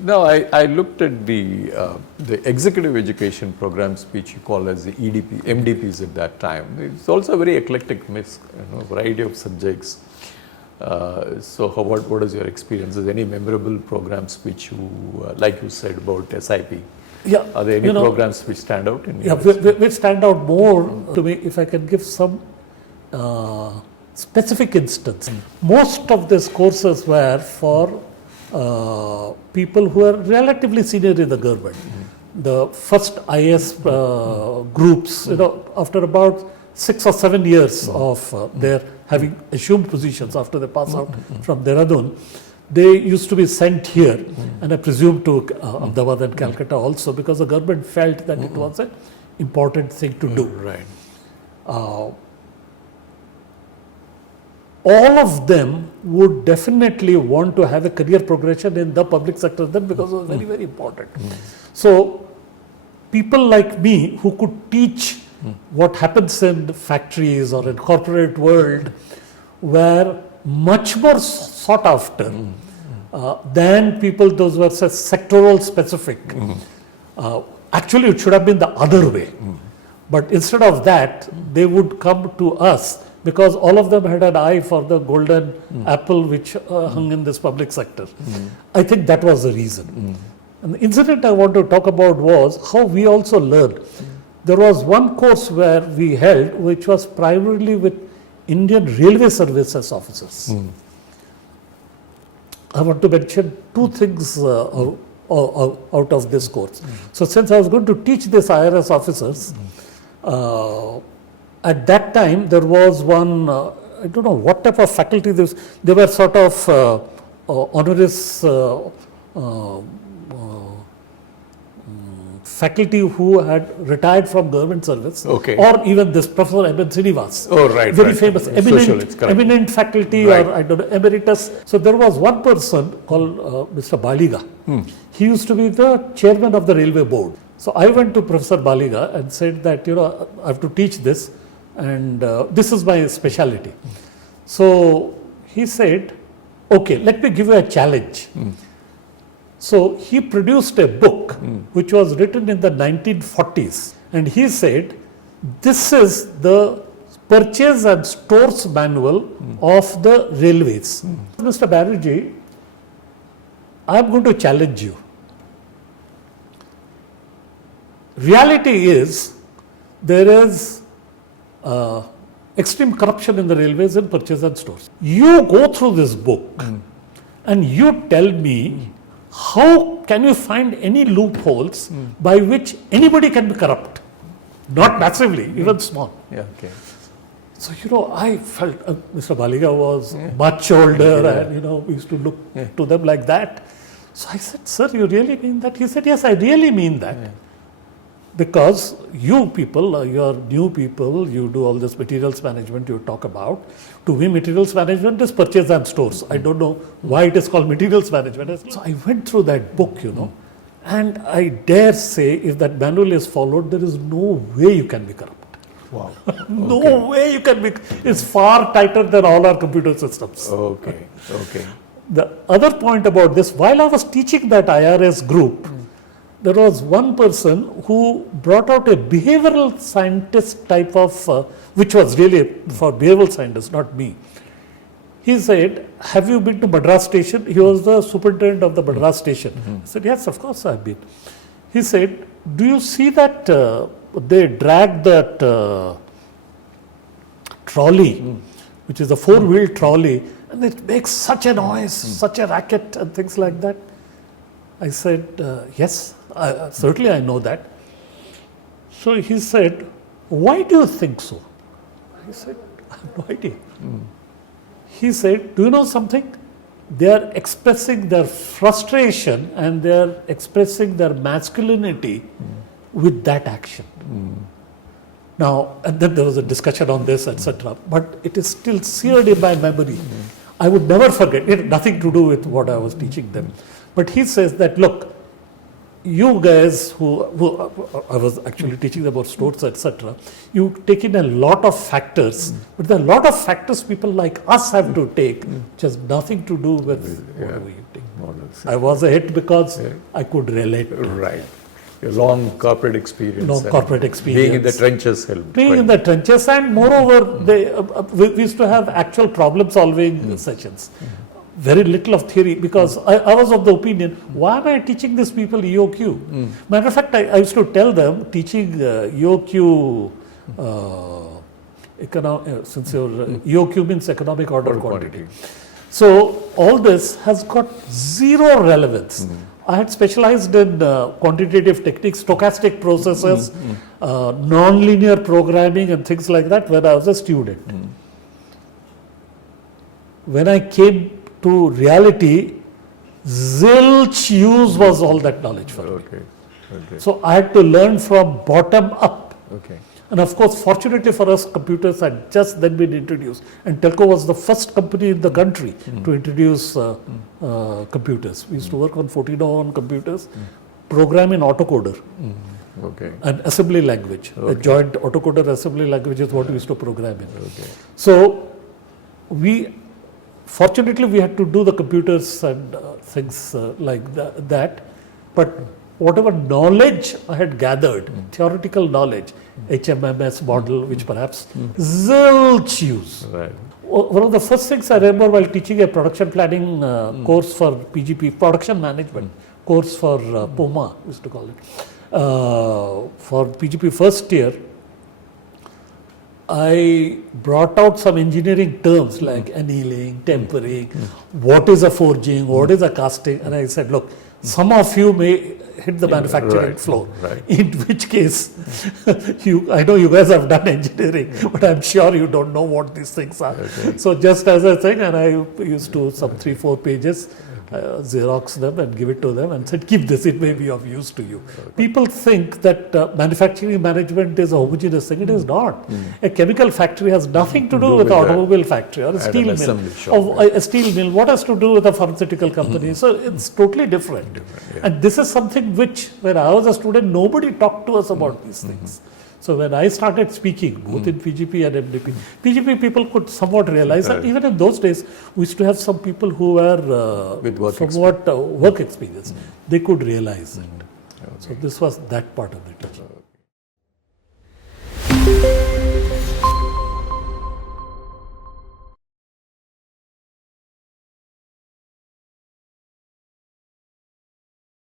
No, I looked at the executive education programs, which you call as the EDP, MDPs at that time. It's also a very eclectic mix, variety of subjects. So what is your experience? Is any memorable programs which you, like you said about SIP? Yeah. Are there any programs which stand out? Which stand out more to me, if I can give some specific instance. Most of these courses were for people who are relatively senior in the government. The first IS groups, after about 6 or 7 years of their having assumed positions after they pass out from Dehradun, they used to be sent here, and I presume to Ahmedabad and Calcutta also, because the government felt that it was an important thing to do. Right. All of them would definitely want to have a career progression in the public sector then, because it was very, very important. So people like me who could teach what happens in factories or in corporate world were much more sought after than people those were sectoral specific. Actually, it should have been the other way. But instead of that, they would come to us, because all of them had an eye for the golden apple which hung in this public sector. I think that was the reason. And the incident I want to talk about was how we also learned. There was one course where we held, which was primarily with Indian Railway Services officers. I want to mention two things out of this course. So since I was going to teach these IRS officers, at that time, there was one, I don't know what type of faculty this, they were sort of honoris faculty who had retired from government service, or even this Professor M.N. Srinivas, very famous, eminent faculty, or I don't know, emeritus. So there was one person called Mr. Baliga. He used to be the chairman of the railway board. So I went to Professor Baliga and said that, I have to teach this, and this is my specialty. So he said, okay, let me give you a challenge. So he produced a book which was written in the 1940s, and he said, this is the purchase and stores manual of the railways. Mr. Bannerjee, I am going to challenge you. Reality is, there is extreme corruption in the railways and purchase and stores. You go through this book and you tell me, how can you find any loopholes by which anybody can be corrupt? Not massively, even small. So, I felt Mr. Baliga was much older and, we used to look to them like that. So I said, sir, you really mean that? He said, yes, I really mean that. Because you people, you are new people, you do all this materials management you talk about. To me, materials management is purchase and stores. I don't know why it is called materials management. So I went through that book, and I dare say if that manual is followed, there is no way you can be corrupt. Wow. No way you can be. It's far tighter than all our computer systems. Okay. The other point about this, while I was teaching that IRS group, there was one person who brought out a behavioral scientist type of, which was really for behavioral scientists, not me. He said, have you been to Madras station? He was the superintendent of the Madras station. I said, yes, of course I've been. He said, do you see that they dragged that trolley, which is a four-wheel trolley, and it makes such a noise, such a racket and things like that? I said, yes, certainly I know that. So he said, why do you think so? I said, I have no idea. He said, do you know something? They are expressing their frustration and they are expressing their masculinity with that action. Now, and then there was a discussion on this, etc. But it is still seared in my memory. I would never forget. It had nothing to do with what I was teaching them. But he says that, look, you guys who I was actually teaching about stores, etc., you take in a lot of factors, but there are a lot of factors people like us have to take, which has nothing to do with whatever you take. models. I was a hit because I could relate. Right. A long corporate experience. Long and corporate experience. Being in the trenches helped. Being in the trenches, and moreover, we used to have actual problem solving sessions. Very little of theory, because I was of the opinion, why am I teaching these people EOQ? Matter of fact, I used to tell them, teaching EOQ, since your EOQ means economic order quantity. So all this has got zero relevance. I had specialized in quantitative techniques, stochastic processes, non-linear programming and things like that when I was a student. When I came to reality, zilch use was all that knowledge for me. Okay. So I had to learn from bottom up. Okay. And of course, fortunately for us, computers had just then been introduced. And TELCO was the first company in the country to introduce computers. We used to work on 1401 computers, program in autocoder, an assembly language. A joint autocoder assembly language is what we used to program in. So fortunately, we had to do the computers and things like that. But whatever knowledge I had gathered, theoretical knowledge, HMMS model, which perhaps zilch use. Right. One of the first things I remember while teaching a production planning course for PGP, production management course for POMA, we used to call it, for PGP first year, I brought out some engineering terms like annealing, tempering, what is a forging, what is a casting, and I said, look, some of you may hit the manufacturing floor, in which case, I know you guys have done engineering, but I'm sure you don't know what these things are. So just as a thing, and I used to some 3-4 pages, Xerox them and give it to them and said, keep this, it may be of use to you. People think that manufacturing management is a homogeneous thing. It is not. A chemical factory has nothing to do with an automobile factory or a steel mill. A steel mill, what has to do with a pharmaceutical company? So it's totally different. And this is something which, when I was a student, nobody talked to us about these things. So when I started speaking, both in PGP and MDP, PGP people could somewhat realize that even in those days, we used to have some people who were somewhat work experience. They could realize it. So this was that part of it.